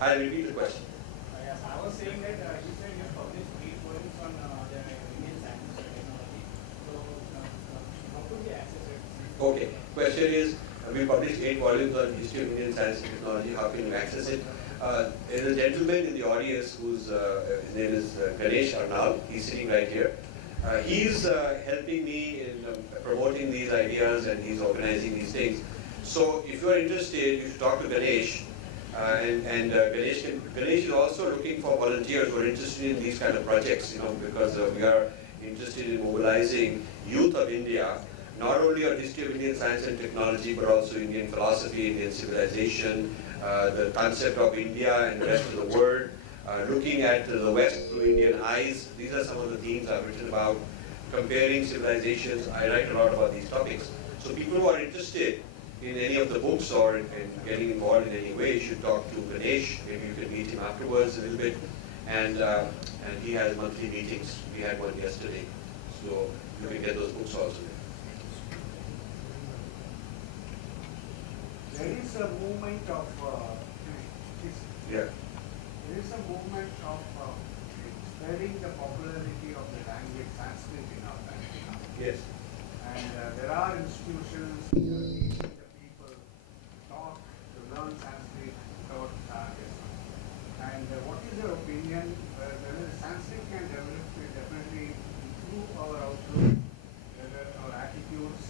I'll repeat the question. Yes, I was saying that you said you published 8 volumes on the Indian science and technology. So, how could we access it? Okay. Question is, we published 8 volumes on history of Indian science and technology. How can you access it? There's a gentleman in the audience whose his name is Ganesh Arnal. He's sitting right here. He's helping me in promoting these ideas, and he's organizing these things. So if you are interested, you should talk to Ganesh. Ganesh is also looking for volunteers who are interested in these kind of projects, because we are interested in mobilizing youth of India, not only on history of Indian science and technology, but also Indian philosophy, Indian civilization, the concept of India and the rest of the world, looking at the West through Indian eyes. These are some of the themes I've written about, comparing civilizations. I write a lot about these topics. So people who are interested in any of the books or in getting involved in any way should talk to Ganesh. Maybe you can meet him afterwards a little bit. And he has monthly meetings. We had one yesterday. So you can get those books also. There is a movement of Yeah. there is a movement of spreading the popularity of the language Sanskrit in our country now. Yes. And there are institutions which are teaching the people to learn Sanskrit without charges. And what is your opinion? Whether Sanskrit can definitely improve our outlook, whether our attitudes?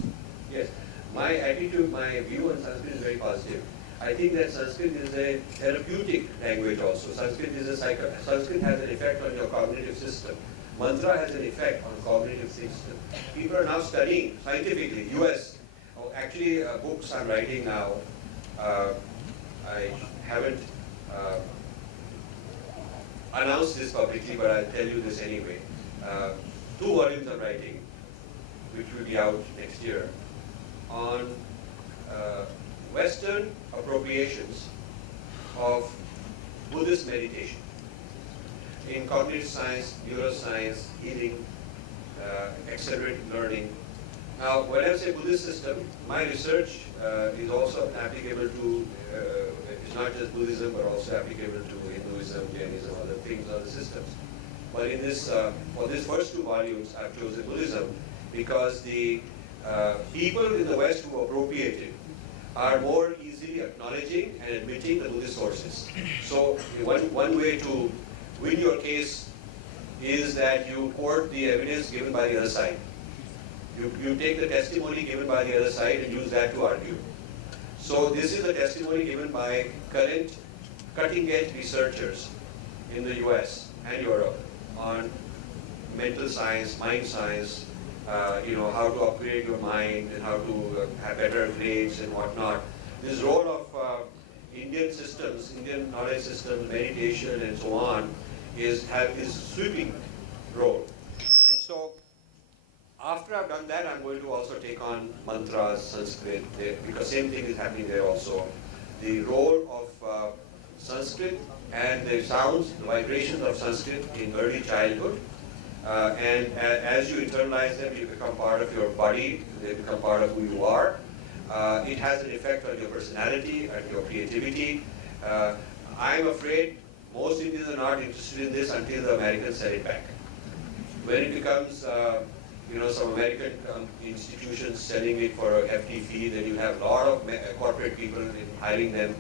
Yes. My attitude, my view on Sanskrit is very positive. I think that Sanskrit is a therapeutic language also. Sanskrit has an effect on your cognitive system. Mantra has an effect on cognitive system. People are now studying scientifically, US. Actually, books I'm writing now, I haven't announced this publicly, but I'll tell you this anyway. 2 volumes I'm writing, which will be out next year, on Western appropriations of Buddhist meditation in cognitive science, neuroscience, healing, accelerated learning. Now, when I say Buddhist system, my research is also applicable to, it's not just Buddhism, but also applicable to Hinduism, Jainism, other things, other systems. But in this, for these first 2 volumes, I've chosen Buddhism because the people in the West who appropriated are more easily acknowledging and admitting the Buddhist sources. So one way to win your case is that you quote the evidence given by the other side. You take the testimony given by the other side and use that to argue. So this is a testimony given by current cutting-edge researchers in the US and Europe on mental science, mind science, how to upgrade your mind and how to have better grades and whatnot. This role of Indian systems, Indian knowledge systems, meditation and so on is sweeping role. And so after I've done that, I'm going to also take on mantras, Sanskrit, because same thing is happening there also. The role of Sanskrit and the sounds, the vibrations of Sanskrit in early childhood. And as you internalize them, you become part of your body, they become part of who you are. It has an effect on your personality and your creativity. I'm afraid most Indians are not interested in this until the Americans set it back. When it becomes, some American institutions selling it for a hefty fee, then you have a lot of corporate people hiring them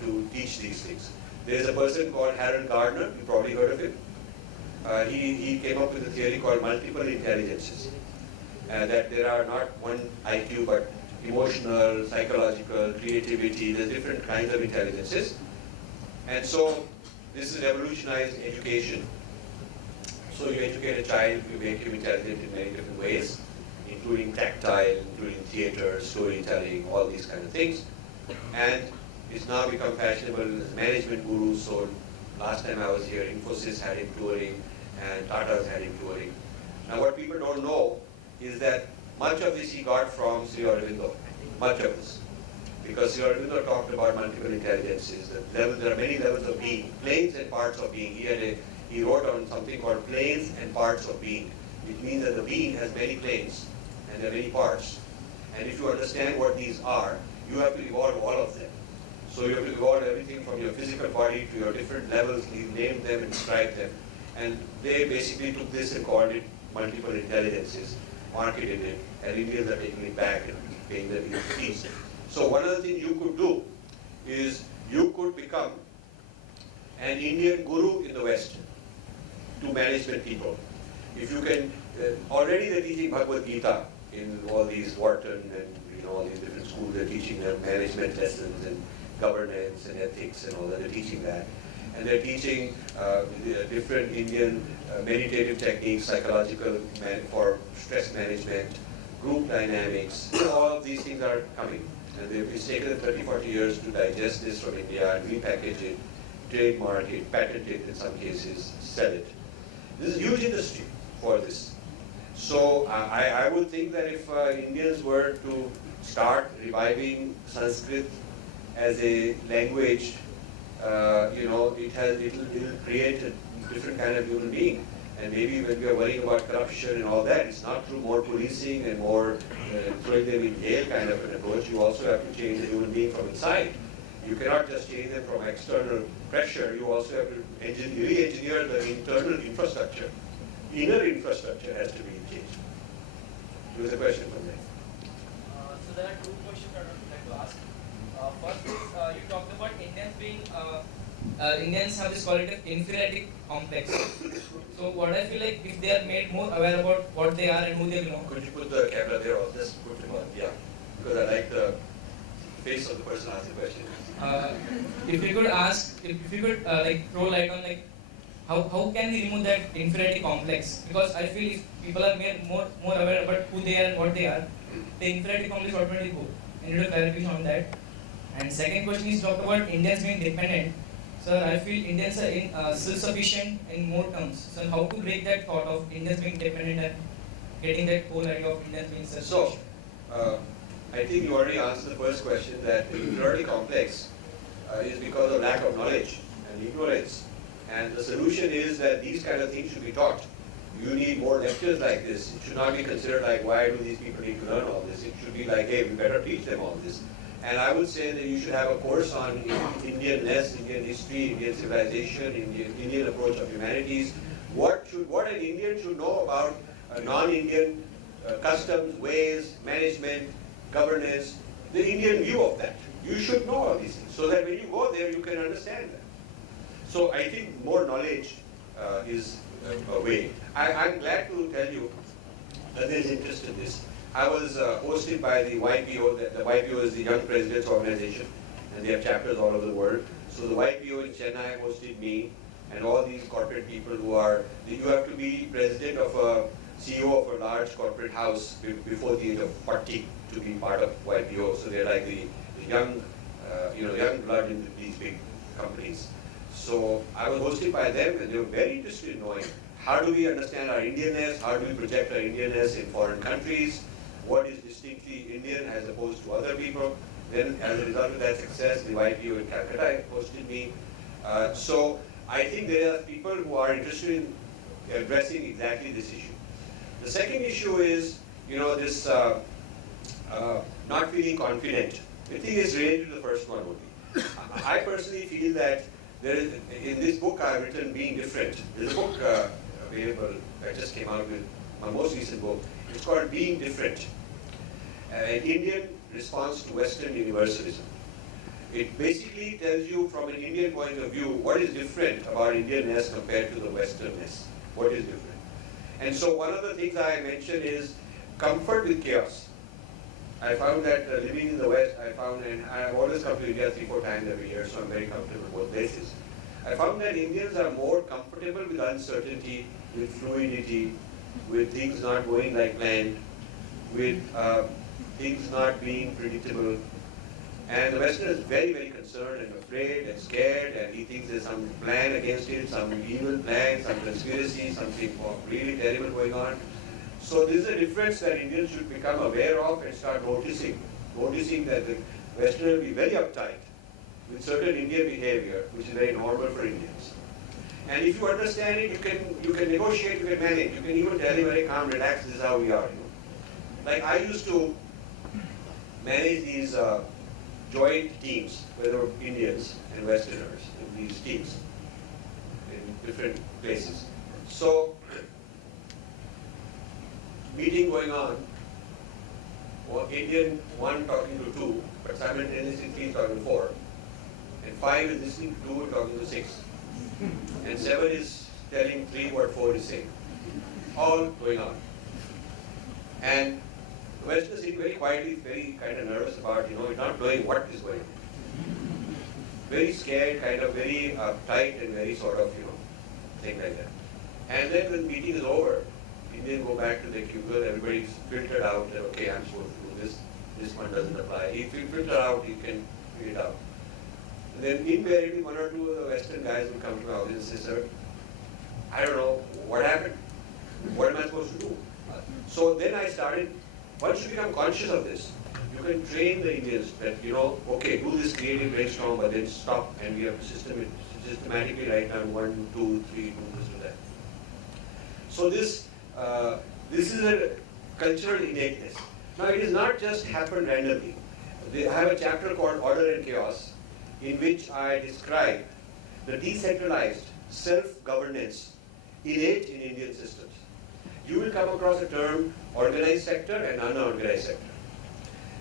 to teach these things. There's a person called Harold Gardner, you probably heard of him. He came up with a theory called multiple intelligences. That there are not one IQ, but emotional, psychological, creativity, there's different kinds of intelligences. And so this is revolutionized education. So you educate a child, you make him intelligent in many different ways, including tactile, including theater, storytelling, all these kind of things. And it's now become fashionable as management gurus. So last time I was here, Infosys had him touring and Tata's had him touring. Now what people don't know is that much of this he got from Sri Aurobindo, much of this. Because Sri Aurobindo talked about multiple intelligences, there are many levels of being, planes and parts of being. He wrote on something called planes and parts of being. It means that the being has many planes and there are many parts. And if you understand what these are, you have to evolve all of them. So you have to evolve everything from your physical body to your different levels, name them and describe them. And they basically took this and called it multiple intelligences, marketed it, and Indians are taking it back and paying them fees. So one of the things you could do is you could become an Indian guru in the West to management people. If you can, already they're teaching Bhagavad Gita in all these Wharton and all these different schools. They're teaching them management lessons and governance and ethics and all that. They're teaching that, and they're teaching different Indian meditative techniques, psychological for stress management, group dynamics. All of these things are coming, and it's taken 30, 40 years to digest this from India and repackage it, trademark it, patent it in some cases, sell it. This is a huge industry for this. So I would think that if Indians were to start reviving Sanskrit as a language, it'll create a different kind of human being. And maybe when we are worrying about corruption and all that, it's not through more policing and more throwing them in jail kind of an approach. You also have to change the human being from inside. You cannot just change them from external pressure. You also have to re-engineer the internal infrastructure. Inner infrastructure has to be changed. There was a question from there. So there are two questions I would like to ask. First is you talked about Indians have this qualitative inferiority complex. So what I feel like if they are made more aware about what they are and who they belong. Could you put the camera there or just put them on? Yeah, because I like the face of the person asking the question. If you could ask, if you could throw light on how can we remove that inferiority complex? Because I feel if people are more aware about who they are and what they are, the inferiority complex automatically go. I need a clarification on that. And second question is talked about Indians being dependent. Sir, I feel Indians are in self-sufficient in more terms. So how to break that thought of Indians being dependent and getting that whole idea of Indians being self-sufficient? So, I think you already answered the first question that the inferiority complex is because of lack of knowledge and ignorance. And the solution is that these kind of things should be taught. You need more lectures like this. It should not be considered like, why do these people need to learn all this? It should be like, hey, we better teach them all this. And I would say that you should have a course on Indianness, Indian history, Indian civilization, Indian approach of humanities. What an Indian should know about non-Indian customs, ways, management, governance, the Indian view of that. You should know all these things so that when you go there, you can understand that. So I think more knowledge is a way. I'm glad to tell you that there is interest in this. I was hosted by the YPO. The YPO is the Young Presidents Organization, and they have chapters all over the world. So the YPO in Chennai hosted me and all these corporate people who are, you have to be president of a CEO of a large corporate house before the age of 40 to be part of YPO. So they're like the young, young blood in these big companies. So I was hosted by them, and they were very interested in knowing how do we understand our Indianness, how do we project our Indianness in foreign countries, what is distinctly Indian as opposed to other people. Then as a result of that success, the YPO in Calcutta hosted me. So I think there are people who are interested in addressing exactly this issue. The second issue is, this not feeling confident. I think it's related to the first one only. I personally feel that there is, in this book I've written, Being Different. There's a book available, I just came out with my most recent book. It's called Being Different, an Indian response to Western universalism. It basically tells you from an Indian point of view what is different about Indianness compared to the Westernness. What is different? And so one of the things I mentioned is comfort with chaos. I found that living in the West, and I've always come to India 3-4 times every year, so I'm very comfortable in both places. I found that Indians are more comfortable with uncertainty, with fluidity, with things not going like planned, with things not being predictable. And the Westerner is very, very concerned and afraid and scared, and he thinks there's some plan against it, some evil plan, some conspiracy, something really terrible going on. So this is a difference that Indians should become aware of and start noticing that the Westerner will be very uptight with certain Indian behavior, which is very normal for Indians. And if you understand it, you can negotiate, you can manage, you can even tell him very calm, relax, this is how we are. Like I used to manage these joint teams, whether Indians and Westerners in these teams in different places. So, meeting going on, or Indian 1 talking to 2, but simultaneously 3 talking to 4, and 5 is listening to 2 and talking to 6, and 7 is telling 3 what 4 is saying. All going on. And the Westerners sitting very quietly, very kind of nervous about, not knowing what is going on. Very scared, kind of very uptight and very sort of, thing like that. And then when the meeting is over, Indians go back to their cubicle, everybody's filtered out that, okay, I'm supposed to do this one doesn't apply. If you filter out, you can figure it out. And then invariably, 1 or 2 of the Western guys will come to my office and say, sir, I don't know, what happened? What am I supposed to do? So then I started, once you become conscious of this, you can train the Indians that, okay, do this creative brainstorm, but then stop, and we have to systematically write down 1, 2, 3, do this, do that. So this is a cultural innateness. Now it is not just happened randomly. I have a chapter called Order and Chaos, in which I describe the decentralized self-governance innate in Indian systems. You will come across the term organized sector and unorganized sector.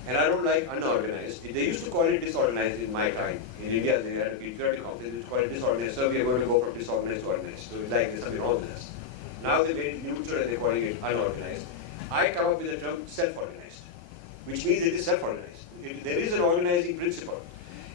And I don't like unorganized. They used to call it disorganized in my time. In India, they had a patriotic office, they used to call it disorganized. So we are going to go from disorganized to organized. So it's like there's something wrong with us. Now they made it neutral and they're calling it unorganized. I come up with the term self-organized, which means it is self-organized. There is an organizing principle.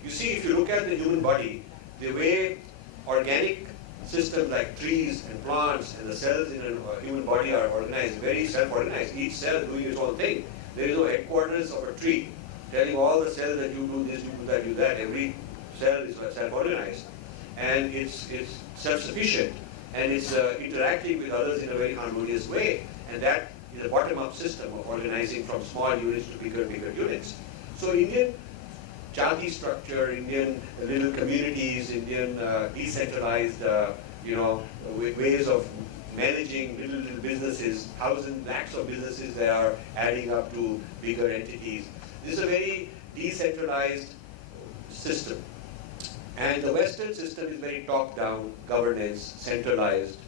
You see, if you look at the human body, the way organic systems like trees and plants and the cells in a human body are organized, very self-organized, each cell doing its own thing. There is no headquarters of a tree telling all the cells that you do this, you do that, you do that. Every cell is self-organized. And it's self-sufficient. And it's interacting with others in a very harmonious way. And that is a bottom-up system of organizing from small units to bigger units. So Indian jati structure, Indian little communities, Indian decentralized, ways of managing little businesses, thousands, lakhs of businesses that are adding up to bigger entities. This is a very decentralized system. And the Western system is very top-down governance, centralized,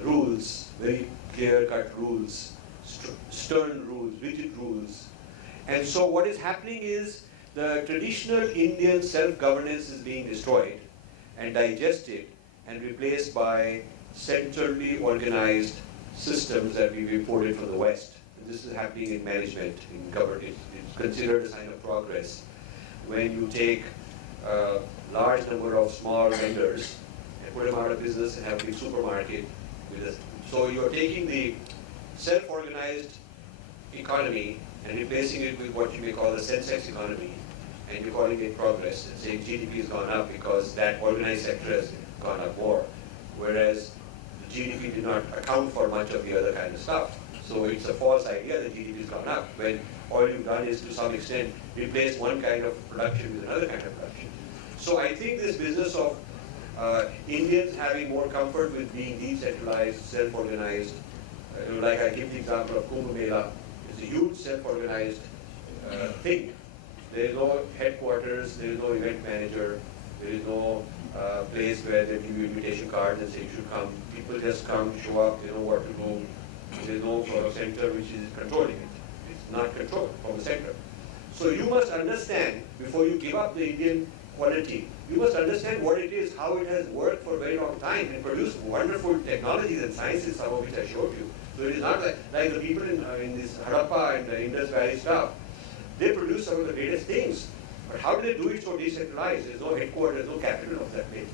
rules, very clear-cut rules, stern rules, rigid rules. And so what is happening is the traditional Indian self-governance is being destroyed and digested and replaced by centrally organized systems that we imported from the West. And this is happening in management, in government. It's considered a sign of progress. When you take a large number of small vendors and put them out of business and have a big supermarket with us. So you're taking the self-organized economy and replacing it with what you may call the sensex economy, and you're calling it progress and saying GDP has gone up because that organized sector has gone up more, whereas the GDP did not account for much of the other kind of stuff. So it's a false idea that GDP has gone up when all you've done is to some extent replace one kind of production with another kind of production. So I think this business of Indians having more comfort with being decentralized, self-organized, like I give the example of Kumbh Mela, it's a huge self-organized thing. There is no headquarters, there is no event manager, there is no place where they give you invitation cards and say you should come. People just come, show up, they know what to do. There is no sort of center which is controlling it. It's not controlled from the center. So you must understand, before you give up the Indian quality, you must understand what it is, how it has worked for a very long time and produced wonderful technologies and sciences, some of which I showed you. So it is not like the people in this Harappa and the Indus Valley stuff. They produce some of the greatest things. But how do they do it so decentralized? There's no headquarters, no capital of that place.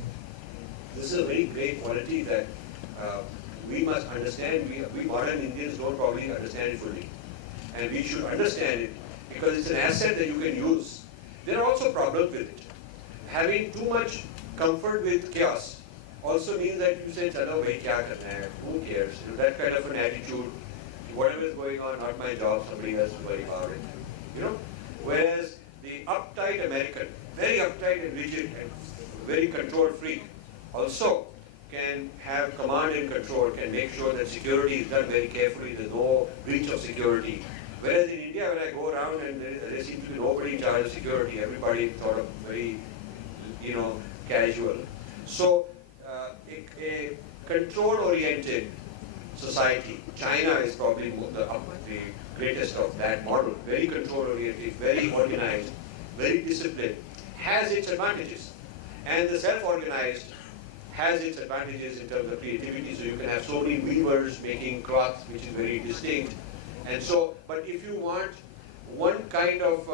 This is a very great quality that we must understand. We modern Indians don't probably understand it fully. And we should understand it because it's an asset that you can use. There are also problems with it. Having too much comfort with chaos also means that you say, "Chalo, bhai, kya karna hai? Who cares?" That kind of an attitude. Whatever is going on, not my job, somebody else will worry about it. Whereas the uptight American, very uptight and rigid and very control freak, also can have command and control, can make sure that security is done very carefully, there's no breach of security. Whereas in India, when I go around and there seems to be nobody in charge of security, everybody sort of very, casual. So a control-oriented society, China is probably the greatest of that model, very control-oriented, very organized, very disciplined, has its advantages. And the self-organized has its advantages in terms of creativity, so you can have so many weavers making cloth which is very distinct. And so, but if you want one kind of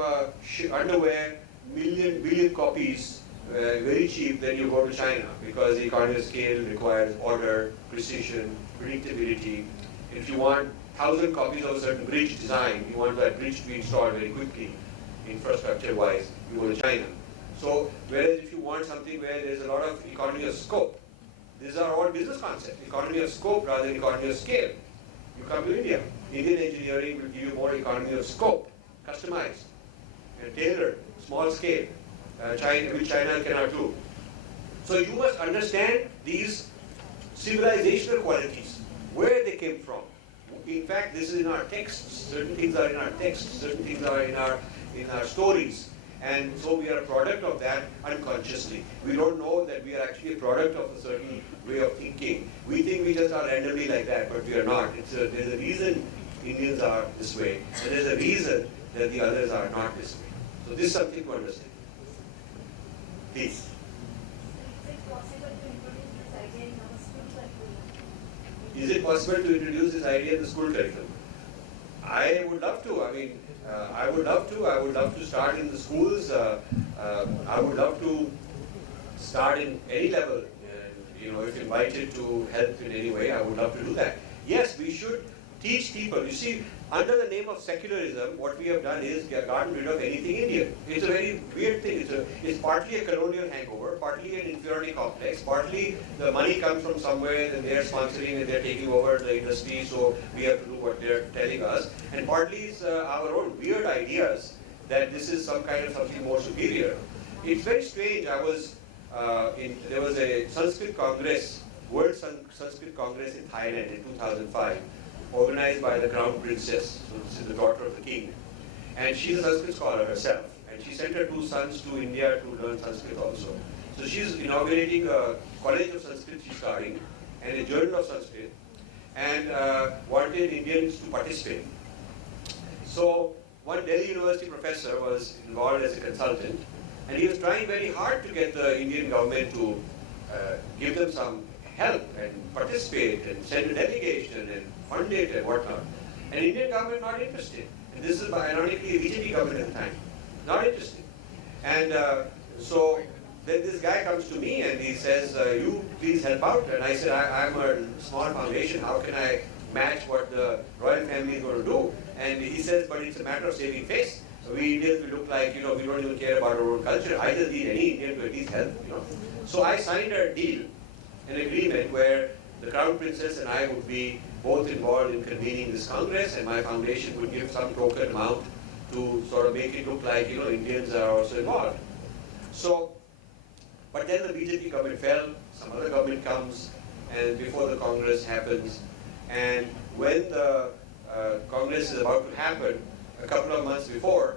underwear, billion copies, very cheap, then you go to China, because the economy of scale requires order, precision, predictability. If you want 1,000 copies of a certain bridge design, you want that bridge to be installed very quickly, infrastructure-wise, you go to China. So, whereas if you want something where there's a lot of economy of scope, these are all business concepts, economy of scope rather than economy of scale. You come to India. Indian engineering will give you more economy of scope, customized, tailored, small scale, which China cannot do. So you must understand these civilizational qualities, where they came from. In fact, this is in our texts. Certain things are in our texts, certain things are in our stories. And so we are a product of that unconsciously. We don't know that we are actually a product of a certain way of thinking. We think we just are randomly like that, but we are not. There's a reason Indians are this way, and there's a reason that the others are not this way. So this is something to understand. Please. Is it possible to introduce this idea in the school curriculum? I would love to. I mean, I would love to. I would love to start in the schools. I would love to start in any level. If invited to help in any way, I would love to do that. Yes, we should teach people. You see, under the name of secularism, what we have done is gotten rid of anything Indian. It's a very weird thing. It's partly a colonial hangover, partly an inferiority complex, partly the money comes from somewhere and they're sponsoring and they're taking over the industry, so we have to do what they're telling us. And partly it's our own weird ideas that this is some kind of something more superior. It's very strange. There was a Sanskrit Congress, World Sanskrit Congress in Thailand in 2005. Organized by the Crown Princess, so this is the daughter of the king. And she's a Sanskrit scholar herself. And she sent her 2 sons to India to learn Sanskrit also. So she's inaugurating a college of Sanskrit she's starting, and a journal of Sanskrit, and wanted Indians to participate. So one Delhi University professor was involved as a consultant, and he was trying very hard to get the Indian government to give them some help and participate and send a delegation and fund it and whatnot. And Indian government not interested. And this is ironically the BJP government at the time. Not interested. And so then this guy comes to me and he says, you please help out. And I said, I'm a small foundation. How can I match what the royal family is going to do? And he says, but it's a matter of saving face. So we Indians, we look like, we don't even care about our own culture. I just need any Indian to at least help, So I signed a deal, an agreement where the Crown Princess and I would be both involved in convening this Congress, and my foundation would give some token amount to sort of make it look like, Indians are also involved. So, but then the BJP government fell, some other government comes, and before the Congress happens, and when the Congress is about to happen, a couple of months before,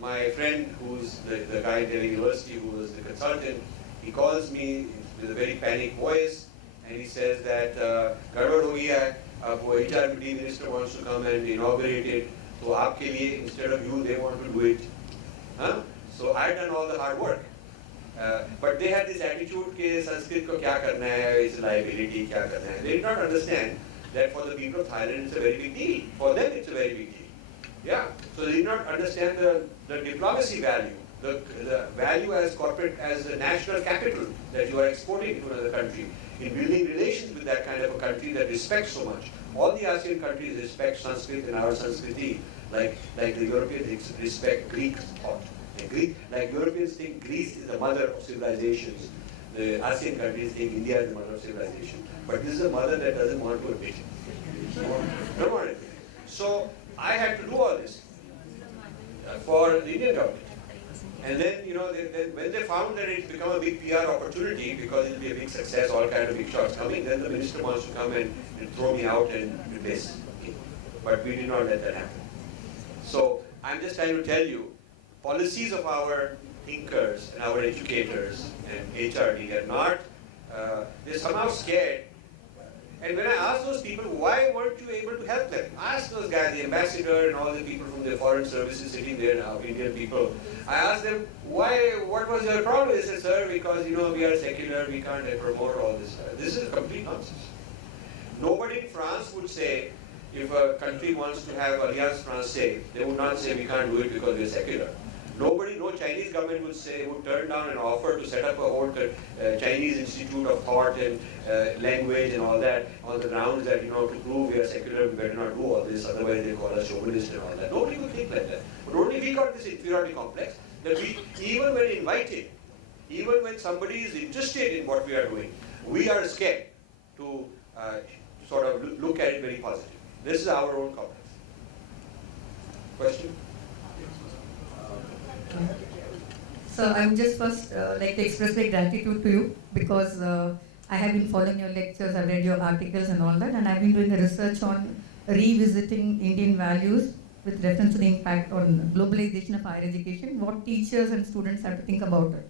my friend who's the guy in Delhi University who was the consultant, he calls me with a very panicked voice, and he says that Gadwad ho gaya hai, HRPD minister wants to come and inaugurate it, so aapke liye, instead of you, they want to do it. So I had done all the hard work. But they had this attitude that Sanskrit ko kya karna hai, it's a liability, kya karna hai. They did not understand that for the people of Thailand it's a very big deal. For them it's a very big deal. Yeah. So they did not understand the diplomacy value, the value as corporate, as a national capital that you are exporting to another country, in building relations with that kind of a country that respects so much. All the ASEAN countries respect Sanskrit and our Sanskriti, like the Europeans respect Greek thought. Like Europeans think Greece is the mother of civilizations. The ASEAN countries think India is the mother of civilization. But this is a mother that doesn't want to admit it. Don't want to admit it. So I had to do all this for the Indian government. And then, when they found that it's become a big PR opportunity because it'll be a big success, all kind of big shots coming, then the minister wants to come and throw me out and replace me. But we did not let that happen. So I'm just trying to tell you, policies of our thinkers and our educators and HRD are not, they're somehow scared. And when I asked those people, why weren't you able to help them? I asked those guys, the ambassador and all the people from the foreign services sitting there now, Indian people. I asked them, what was your problem? They said, sir, because we are secular, we can't promote all this. This is complete nonsense. Nobody in France would say, if a country wants to have Alliance Française, they would not say we can't do it because we are secular. Nobody, no Chinese government would turn down an offer to set up a whole Chinese Institute of Thought and language and all that on the grounds that, to prove we are secular, we better not do all this, otherwise they call us chauvinist and all that. Nobody would think like that. But only we got this inferiority complex that we, even when invited, even when somebody is interested in what we are doing, we are scared to sort of look at it very positively. This is our own complex. Question? So I would just first like to express my gratitude to you because I have been following your lectures, I've read your articles and all that, and I've been doing a research on revisiting Indian values with reference to the impact on globalization of higher education, what teachers and students have to think about it.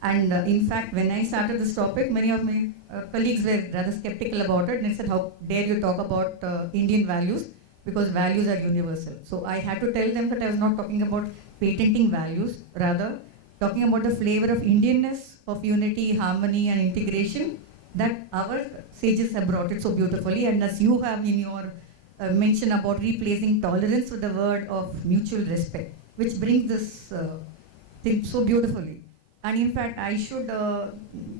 And in fact, when I started this topic, many of my colleagues were rather skeptical about it and they said, how dare you talk about Indian values, because values are universal. So I had to tell them that I was not talking about patenting values, rather talking about the flavor of Indianness, of unity, harmony and integration that our sages have brought it so beautifully. And as you have in your mention about replacing tolerance with the word of mutual respect, which brings this thing so beautifully. And in fact, I should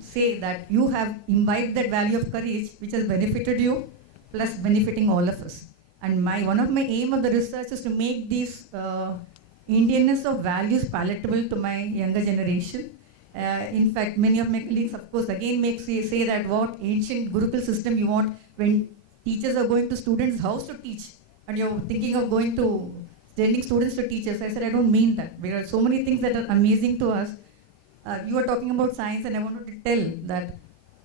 say that you have imbibed that value of courage which has benefited you, plus benefiting all of us. And one of my aim of the research is to make these Indianness of values palatable to my younger generation. In fact, many of my colleagues, of course, again say that what ancient Gurukul system you want when teachers are going to students' house to teach, and you're thinking of sending students to teachers. I said, I don't mean that. There are so many things that are amazing to us. You are talking about science, and I wanted to tell that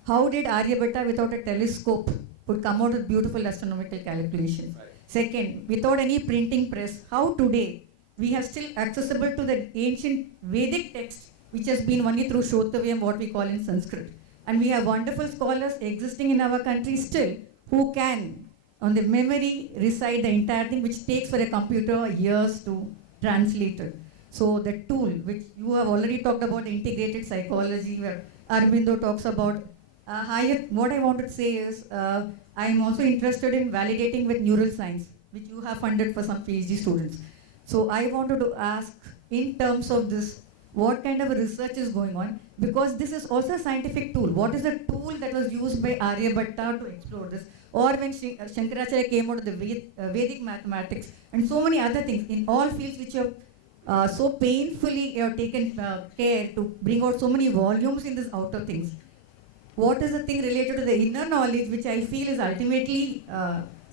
how did Aryabhatta without a telescope could come out with beautiful astronomical calculations? Right. Second, without any printing press, how today we have still accessible to the ancient Vedic text, which has been only through Shrotavyam, what we call in Sanskrit. And we have wonderful scholars existing in our country still, who can, on the memory, recite the entire thing, which takes for a computer years to translate it. So the tool, which you have already talked about, integrated psychology, where Aurobindo talks about, what I want to say is, I am also interested in validating with neural science, which you have funded for some PhD students. So I wanted to ask, in terms of this, what kind of a research is going on? Because this is also a scientific tool. What is the tool that was used by Aryabhatta to explore this? Or when Shankaracharya came out of the Vedic mathematics and so many other things in all fields which you have so painfully taken care to bring out so many volumes in these outer things. What is the thing related to the inner knowledge which I feel is ultimately,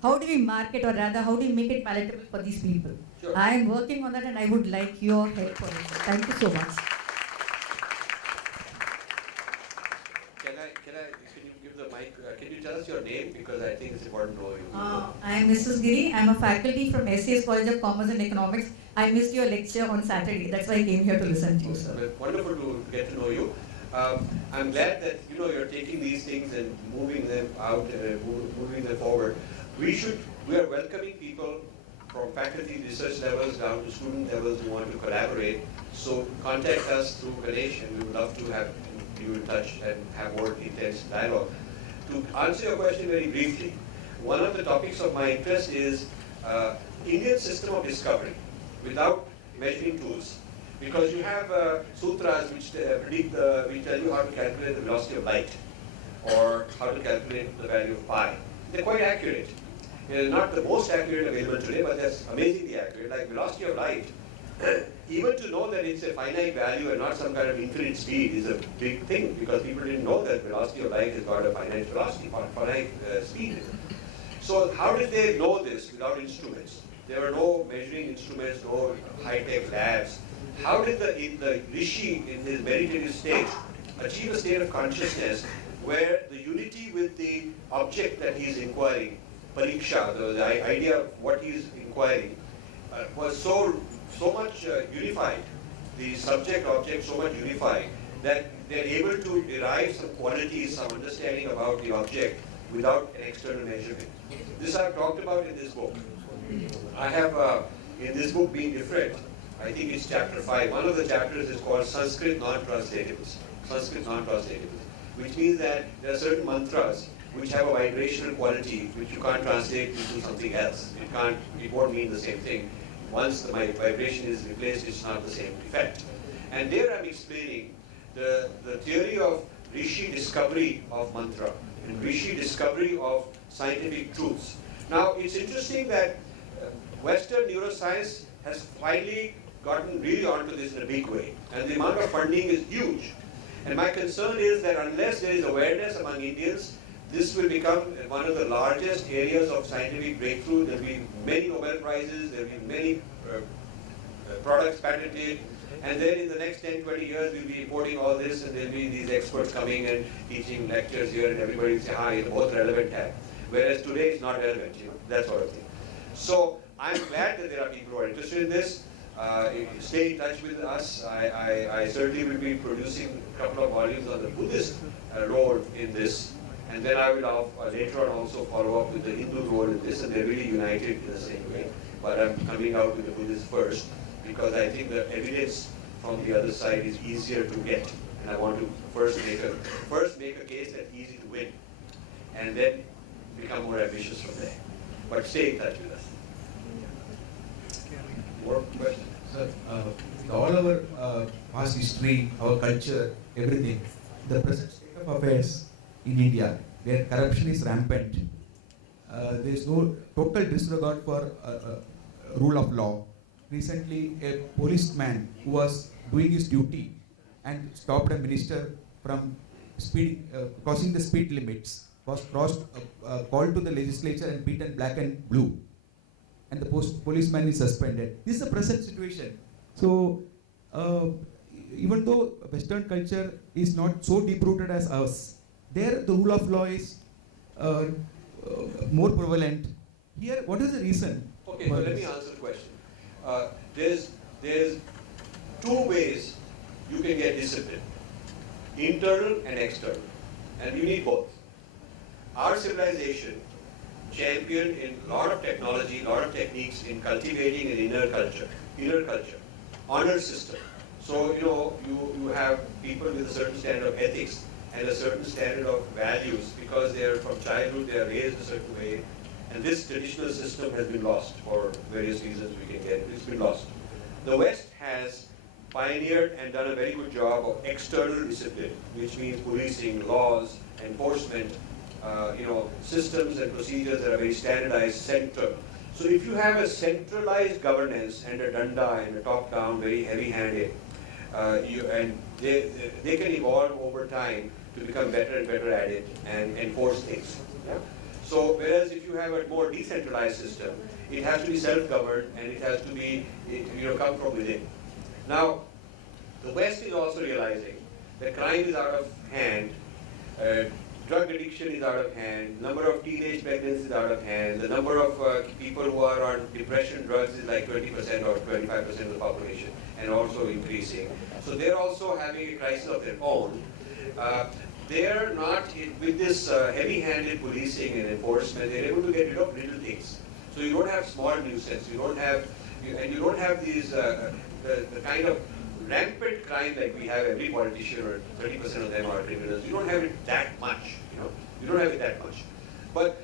how do we market, or rather how do we make it palatable for these people? Sure. I am working on that and I would like your help for it. Thank you so much. Can you give the mic, can you tell us your name, because I think it's important to know you. I am Mrs. Giri. I am a faculty from SIES College of Commerce and Economics. I missed your lecture on Saturday. That's why I came here to listen to you, sir. Well, wonderful to get to know you. I'm glad that you're taking these things and moving them out, moving them forward. We are welcoming people from faculty research levels down to student levels who want to collaborate. So contact us through Ganesh, and we would love to have you in touch and have more intense dialogue. To answer your question very briefly, one of the topics of my interest is Indian system of discovery without measuring tools. Because you have sutras which which tell you how to calculate the velocity of light, or how to calculate the value of pi. They're quite accurate. They're not the most accurate available today, but that's amazingly accurate. Like velocity of light, even to know that it's a finite value and not some kind of infinite speed is a big thing, because people didn't know that velocity of light has got a finite velocity, finite speed. So how did they know this without instruments? There were no measuring instruments, no high-tech labs. How did the Rishi in his meditative state achieve a state of consciousness where the unity with the object that he is inquiring, pariksha, the idea of what he is inquiring, was so much unified, the subject object so much unified, that they're able to derive some qualities, some understanding about the object without an external measurement. This I've talked about in this book. I have, in this book being different, I think it's chapter 5. One of the chapters is called Sanskrit non-translatables. Sanskrit non-translatables, which means that there are certain mantras which have a vibrational quality which you can't translate into something else. It won't mean the same thing. Once the vibration is replaced, it's not the same effect. And there I'm explaining the theory of Rishi discovery of mantra and Rishi discovery of scientific truths. Now, it's interesting that Western neuroscience has finally gotten really onto this in a big way, and the amount of funding is huge. And my concern is that unless there is awareness among Indians, this will become one of the largest areas of scientific breakthrough. There will be many Nobel Prizes, there will be many products patented, and then in the next 10, 20 years we'll be importing all this, and there will be these experts coming and teaching lectures here, and everybody will say, it's both relevant have. Whereas today it's not relevant, that sort of thing. So I'm glad that there are people who are interested in this. Stay in touch with us. I certainly will be producing a couple of volumes on the Buddhist role in this, and then I will later on also follow up with the Hindu role in this, and they're really united in the same way. But I'm coming out with the Buddhist first, because I think the evidence from the other side is easier to get, and I want to first make a case that's easy to win, and then become more ambitious from there. But stay in touch with us. More questions? Sir, all our past history, our culture, everything, the present state of affairs in India, where corruption is rampant, there is no total disregard for rule of law. Recently, a policeman who was doing his duty and stopped a minister from crossing the speed limits was called to the legislature and beaten black and blue, and the policeman is suspended. This is the present situation. So, even though Western culture is not so deep-rooted as us, there the rule of law is more prevalent. Here, what is the reason? Okay, so let me answer the question. There's two ways you can get discipline: internal and external, and you need both. Our civilization championed in a lot of technology, a lot of techniques in cultivating an inner culture, honor system. So, you have people with a certain standard of ethics and a certain standard of values, because they are from childhood, they are raised a certain way. And this traditional system has been lost for various reasons we can get. It's been lost. The West has pioneered and done a very good job of external discipline, which means policing, laws, enforcement, systems and procedures that are very standardized, central. So if you have a centralized governance and a danda and a top-down, very heavy-handed, they can evolve over time to become better and better at it and enforce things. Yeah? So whereas if you have a more decentralized system, it has to be self-governed and it has to be, come from within. Now, the West is also realizing that crime is out of hand, drug addiction is out of hand, number of teenage pregnancies is out of hand, the number of people who are on depression drugs is like 20% or 25% of the population, and also increasing. So they're also having a crisis of their own. They're not, with this heavy-handed policing and enforcement, they're able to get rid of little things. So you don't have small nuisance, you don't have these, the kind of rampant crime like we have. Every politician, or 30% of them are criminals. You don't have it that much, you don't have it that much. But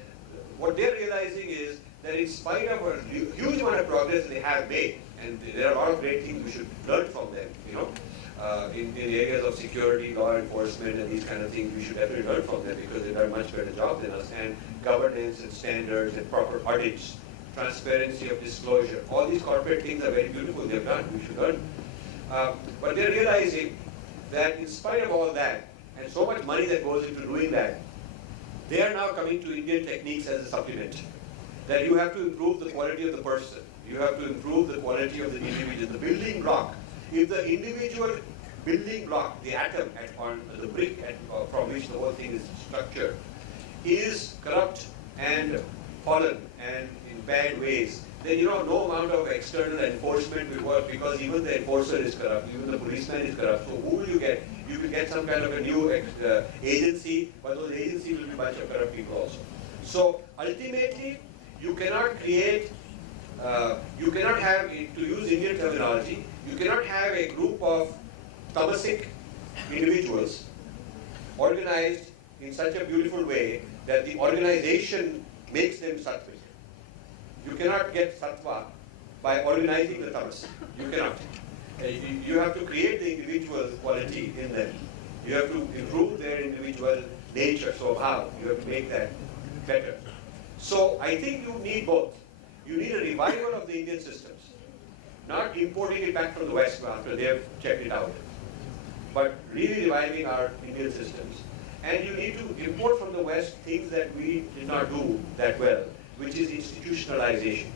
what they're realizing is that in spite of a huge amount of progress they have made, and there are a lot of great things we should learn from them, in areas of security, law enforcement, and these kind of things, we should definitely learn from them, because they've done a much better job than us. And governance and standards and proper audits, transparency of disclosure, all these corporate things are very beautiful. They've done. We should learn. But they're realizing that in spite of all that, and so much money that goes into doing that, they are now coming to Indian techniques as a supplement. That you have to improve the quality of the person. You have to improve the quality of the individual, the building block. If the individual building block, the atom on the brick from which the whole thing is structured, is corrupt and fallen and in bad ways, then no amount of external enforcement will work, because even the enforcer is corrupt, even the policeman is corrupt. So who will you get? You will get some kind of a new agency, but those agencies will be a bunch of corrupt people also. So ultimately, you cannot create, you cannot have, to use Indian terminology, you cannot have a group of tamasic individuals organized in such a beautiful way that the organization makes them sattvic. You cannot get sattva by organizing the tamas. You cannot. You have to create the individual quality in them. You have to improve their individual nature. So how? You have to make that better. So I think you need both. You need a revival of the Indian systems, not importing it back from the West after they have checked it out, but really reviving our Indian systems. And you need to import from the West things that we did not do that well, which is institutionalization.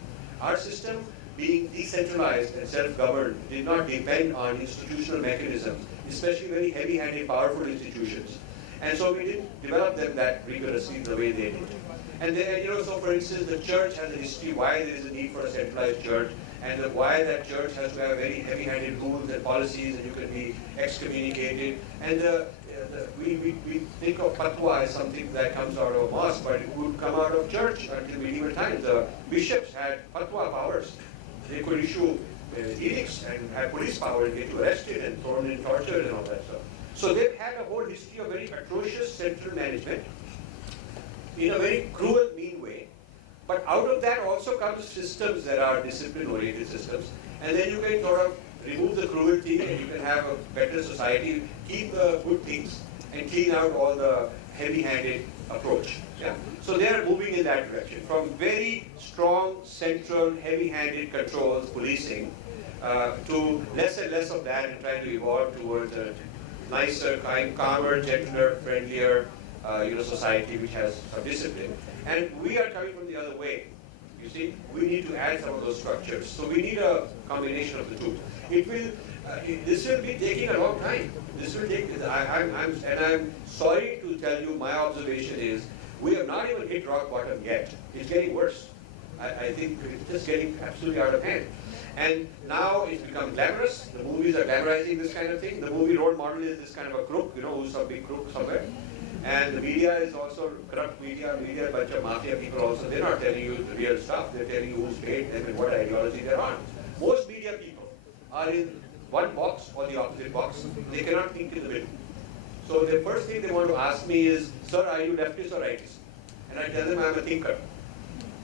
Our system, being decentralized and self-governed, did not depend on institutional mechanisms, especially very heavy-handed, powerful institutions. And so we didn't develop them that rigorously the way they did. And then, so for instance, the church has a history why there is a need for a centralized church, and why that church has to have very heavy-handed rules and policies, and you can be excommunicated. And we think of fatwa as something that comes out of a mosque, but it would come out of church until medieval times. The bishops had fatwa powers. They could issue edicts and have police power and get you arrested and thrown in torture and all that stuff. So they've had a whole history of very atrocious central management in a very cruel, mean way. But out of that also comes systems that are discipline-oriented systems. And then you can sort of remove the cruelty and you can have a better society, keep the good things and clean out all the heavy-handed approach. Yeah? So they are moving in that direction, from very strong, central, heavy-handed controls, policing, to less and less of that and trying to evolve towards a nicer, calmer, gentler, friendlier society which has some discipline. And we are coming from the other way. You see, we need to add some of those structures. So we need a combination of the two. It will. This will be taking a long time. This will take. I'm sorry to tell you. My observation is we have not even hit rock bottom yet. It's getting worse. I think it's just getting absolutely out of hand. And now it's become glamorous. The movies are glamorizing this kind of thing. The movie role model is this kind of a crook, who's a big crook somewhere. And the media is also corrupt media, a bunch of mafia people also. They're not telling you the real stuff. They're telling you who's paid them and what ideology they're on. Most media people are in one box or the opposite box. They cannot think in the middle. So the first thing they want to ask me is, sir, are you leftist or rightist? And I tell them I'm a thinker.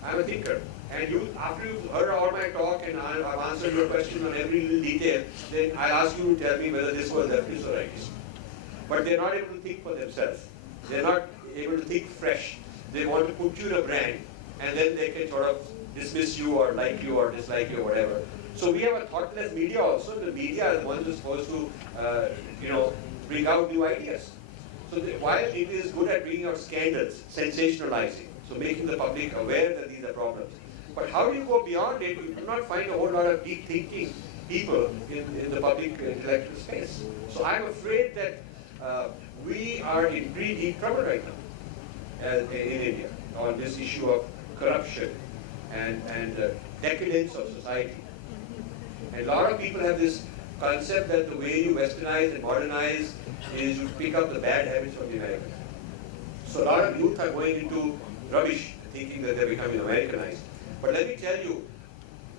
I'm a thinker. And after you've heard all my talk and I've answered your question on every little detail, then I'll ask you to tell me whether this was leftist or rightist. But they're not able to think for themselves. They're not able to think fresh. They want to put you in a brand, and then they can sort of dismiss you or like you or dislike you or whatever. So we have a thoughtless media also. The media is the one who's supposed to, bring out new ideas. So while it is good at bringing out scandals, sensationalizing, so making the public aware that these are problems. But how do you go beyond it? You do not find a whole lot of deep thinking people in the public intellectual space. So I'm afraid that we are in pretty deep trouble right now in India on this issue of corruption and decadence of society. And a lot of people have this concept that the way you westernize and modernize is you pick up the bad habits of the Americans. So a lot of youth are going into rubbish, thinking that they're becoming Americanized. But let me tell you,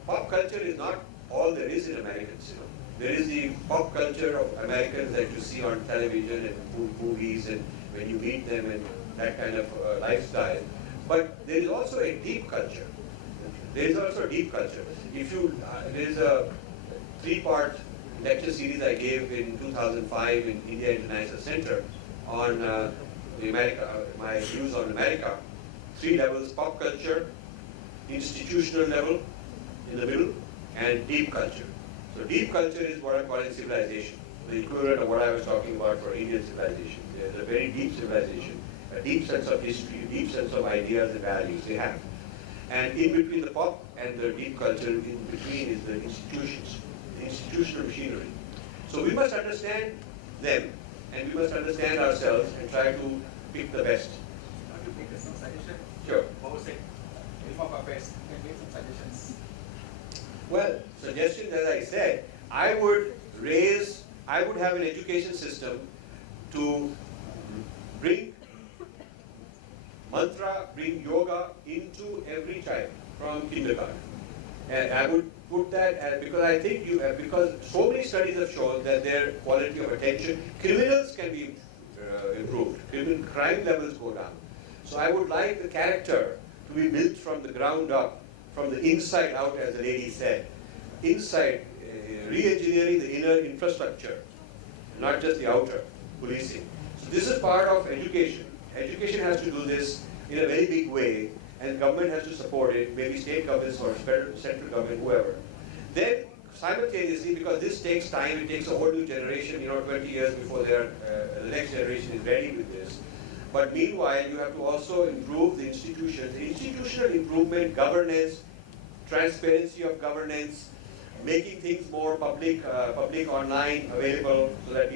pop culture is not all there is in Americans. There is the pop culture of Americans that you see on television and movies and when you meet them and that kind of lifestyle. But there is also a deep culture. There is also a deep culture. There is a 3-part lecture series I gave in 2005 in India International Center on my views on America. 3 levels: pop culture, institutional level in the middle, and deep culture. So deep culture is what I'm calling civilization, the equivalent of what I was talking about for Indian civilization. There's a very deep civilization, a deep sense of history, a deep sense of ideas and values they have. And in between the pop and the deep culture, in between is the institutions, the institutional machinery. So we must understand them, and we must understand ourselves and try to pick the best. Want to make some suggestion? Sure. Reform affairs. Can make some suggestions. Well, suggestions, as I said, I would have an education system to bring mantra, bring yoga into every child from kindergarten. And I would put that as, because I think because so many studies have shown that their quality of attention, criminals can be improved, crime levels go down. So I would like the character to be built from the ground up, from the inside out, as the lady said. Inside, re-engineering the inner infrastructure, not just the outer, policing. So this is part of education. Education has to do this in a very big way, and government has to support it, maybe state governments or central government, whoever. Then simultaneously, because this takes time, it takes a whole new generation, 20 years before the next generation is ready with this. But meanwhile, you have to also improve the institutions. The institutional improvement, governance, transparency of governance, making things more public online available so that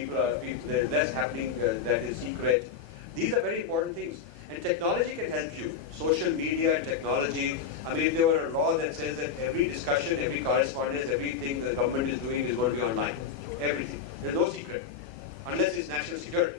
there's less happening that is secret. These are very important things. And technology can help you. Social media and technology. I mean, if there were a law that says that every discussion, every correspondence, everything the government is doing is going to be online. Everything. There's no secret. Unless it's national security.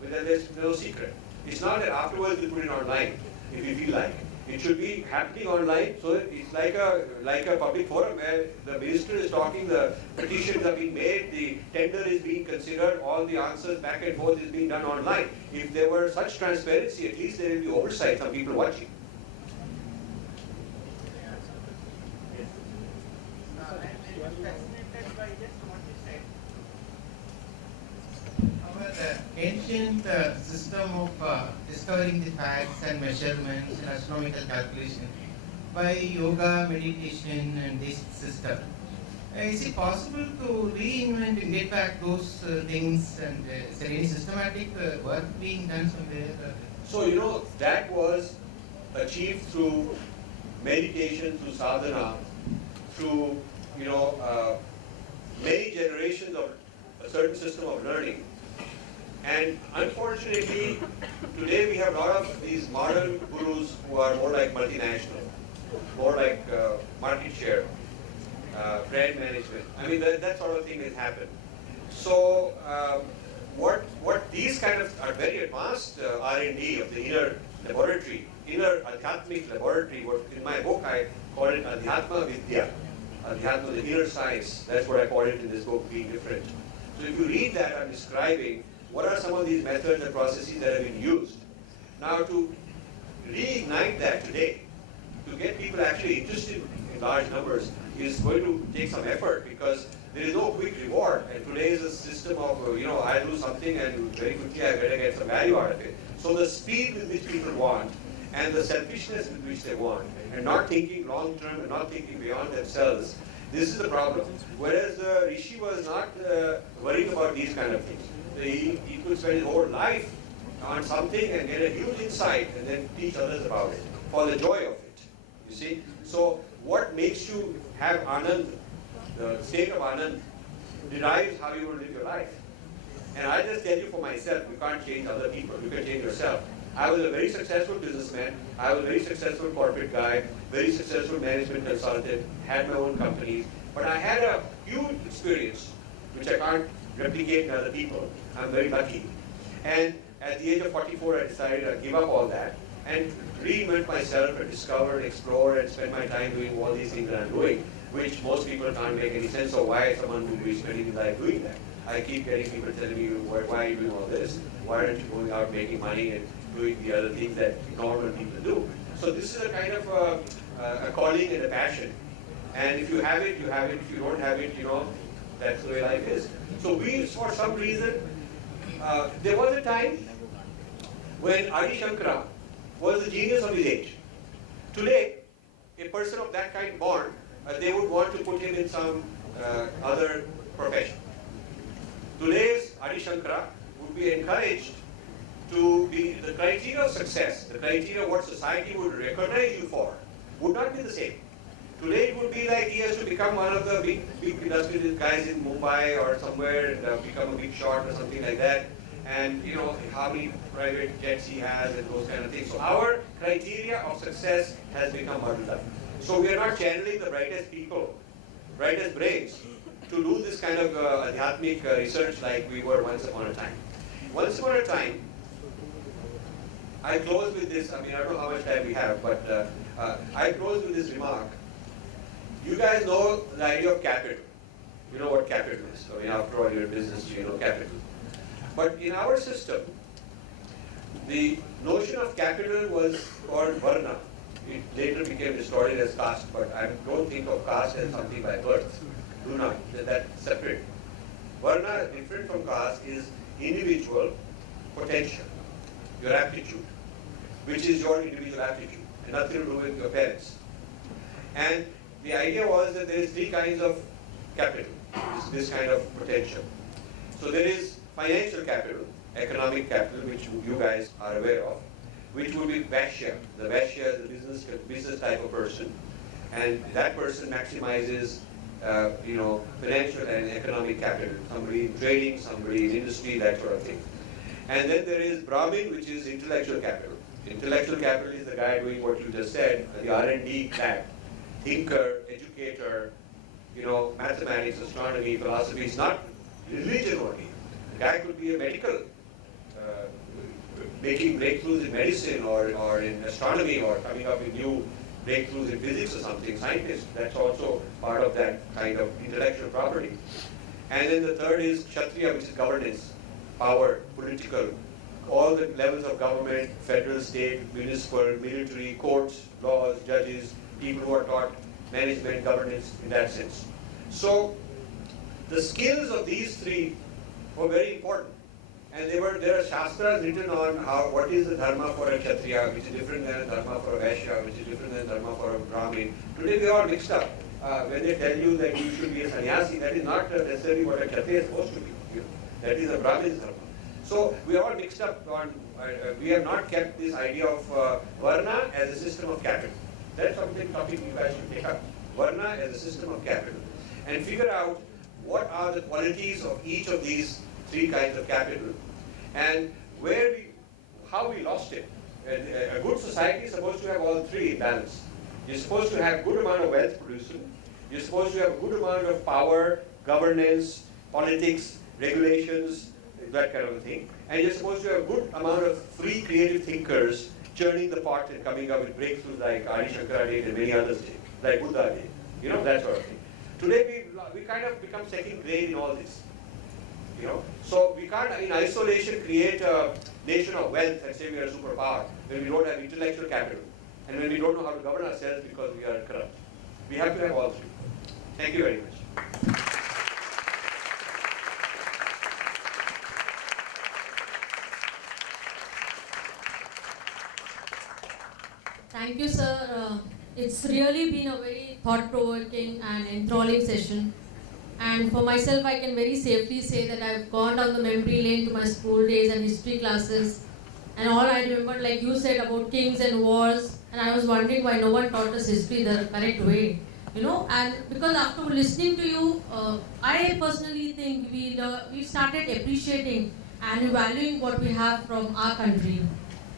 But then there's no secret. It's not that afterwards you put it online if you feel like. It should be happening online, so it's like a public forum where the minister is talking, the petitions are being made, the tender is being considered, all the answers back and forth is being done online. If there were such transparency, at least there will be oversight, some people watching. I'm fascinated by just what you said. Our ancient system of discovering the facts and measurements and astronomical calculation by yoga, meditation, and this system. Is it possible to reinvent and get back those things? And is there any systematic work being done somewhere? So, that was achieved through meditation, through sadhana, through, many generations of a certain system of learning. And unfortunately, today we have a lot of these modern gurus who are more like multinational, more like market share, brand management. I mean, that sort of thing has happened. So what these kind of are very advanced R&D of the inner laboratory, inner adhyatmic laboratory. What in my book I call it Adhyatma Vidya, Adhyatma, the inner science. That's what I call it in this book, Being Different. So if you read that, I'm describing what are some of these methods and processes that have been used. Now to reignite that today, to get people actually interested in large numbers is going to take some effort because there is no quick reward. And today is a system of, I do something and very quickly I better get some value out of it. So the speed with which people want and the selfishness with which they want and not thinking long term and not thinking beyond themselves, this is the problem. Whereas the Rishi was not worrying about these kind of things. He could spend his whole life on something and get a huge insight and then teach others about it for the joy of it. You see? So what makes you have Anand, the state of Anand, derives how you will live your life. And I just tell you for myself, you can't change other people, you can change yourself. I was a very successful businessman, I was a very successful corporate guy, very successful management consultant, had my own companies, but I had a huge experience, which I can't replicate in other people. I'm very lucky. And at the age of 44, I decided I'd give up all that and reinvent myself and discover and explore and spend my time doing all these things that I'm doing, which most people can't make any sense of why someone would be spending his life doing that. I keep getting people telling me, why are you doing all this? Why aren't you going out making money and doing the other things that normal people do? So this is a kind of a calling and a passion. And if you have it, you have it. If you don't have it, that's the way life is. So we, for some reason, there was a time when Adi Shankara was the genius of his age. Today, a person of that kind born, they would want to put him in some other profession. Today's Adi Shankara would be encouraged to be the criteria of success, the criteria what society would recognize you for, would not be the same. Today it would be like he has to become one of the big industrial guys in Mumbai or somewhere and become a big shot or something like that. And how many private jets he has and those kind of things. So our criteria of success has become muddled up. So we are not channeling the brightest people bright as brains, to do this kind of adhyatmic research like we were once upon a time. Once upon a time, I close with this, I mean, I don't know how much time we have, but I close with this remark. You guys know the idea of capital. You know what capital is. I mean, after all, you're in business, you know capital. But in our system, the notion of capital was called varna. It later became distorted as caste, but I don't think of caste as something by birth. Do not, that's separate. Varna, different from caste, is individual potential, your aptitude, which is your individual aptitude, and nothing to do with your parents. And the idea was that there is three kinds of capital, this kind of potential. So there is financial capital, economic capital, which you guys are aware of, which would be Vaishya. The Vaishya is a business type of person, and that person maximizes financial and economic capital. Somebody in trading, somebody in industry, that sort of thing. And then there is Brahmin, which is intellectual capital. Intellectual capital is the guy doing what you just said, the R&D guy, thinker, educator, mathematics, astronomy, philosophy. It's not religion only. The guy could be a medical, making breakthroughs in medicine or in astronomy or coming up with new breakthroughs in physics or something, scientist. That's also part of that kind of intellectual property. And then the third is Kshatriya, which is governance, power, political, all the levels of government, federal, state, municipal, military, courts, laws, judges, people who are taught management, governance in that sense. So the skills of these three were very important. And there are shastras written on what is the dharma for a Kshatriya, which is different than dharma for a Vaishya, which is different than dharma for a Brahmin. Today we are all mixed up. When they tell you that you should be a sannyasi, that is not necessarily what a Kshatriya is supposed to be. That is a Brahmin's dharma. So we are all mixed up on, we have not kept this idea of varna as a system of capital. That's something topic you guys should take up. Varna as a system of capital. And figure out what are the qualities of each of these three kinds of capital and how we lost it. A good society is supposed to have all three in balance. You're supposed to have good amount of wealth producing. You're supposed to have a good amount of power, governance, politics, regulations, that kind of a thing. And you're supposed to have a good amount of free creative thinkers churning the pot and coming up with breakthroughs like Adi Shankara did and many others did, like Buddha did, that sort of thing. Today we kind of become second grade in all this. So we can't in isolation create a nation of wealth and say we are a superpower when we don't have intellectual capital and when we don't know how to govern ourselves because we are corrupt. We have to have all three. Thank you very much. Thank you, sir. It's really been a very thought-provoking and enthralling session. And for myself, I can very safely say that I've gone down the memory lane to my school days and history classes. And all I remembered, like you said, about kings and wars. And I was wondering why no one taught us history the correct way. And because after listening to you, I personally think we started appreciating and valuing what we have from our country.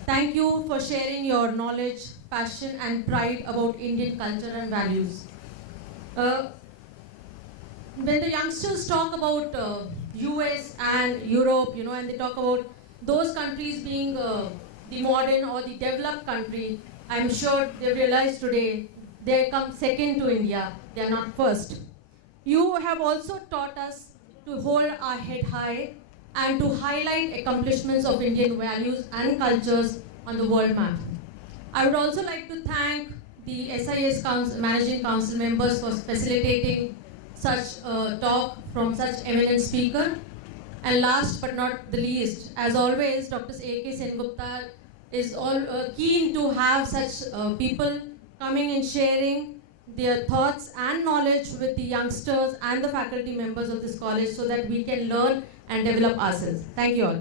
Thank you for sharing your knowledge, passion and pride about Indian culture and values. When the youngsters talk about US and Europe, and they talk about those countries being the modern or the developed country, I'm sure they realize today they come second to India, they are not first. You have also taught us to hold our head high and to highlight accomplishments of Indian values and cultures on the world map. I would also like to thank the SIES Managing Council members for facilitating such a talk from such eminent speaker. And last but not the least, as always, Dr. A.K. Sengupta is keen to have such people coming and sharing their thoughts and knowledge with the youngsters and the faculty members of this college so that we can learn and develop ourselves. Thank you all.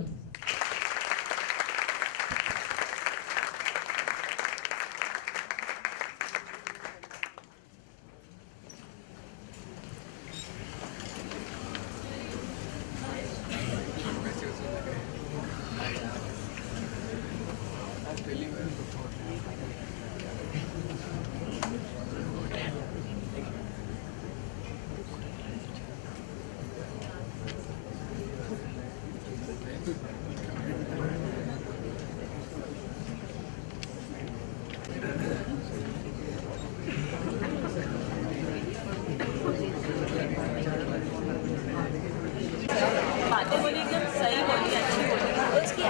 बातें बोली एकदम सही बोली, अच्छी बोली। उसकी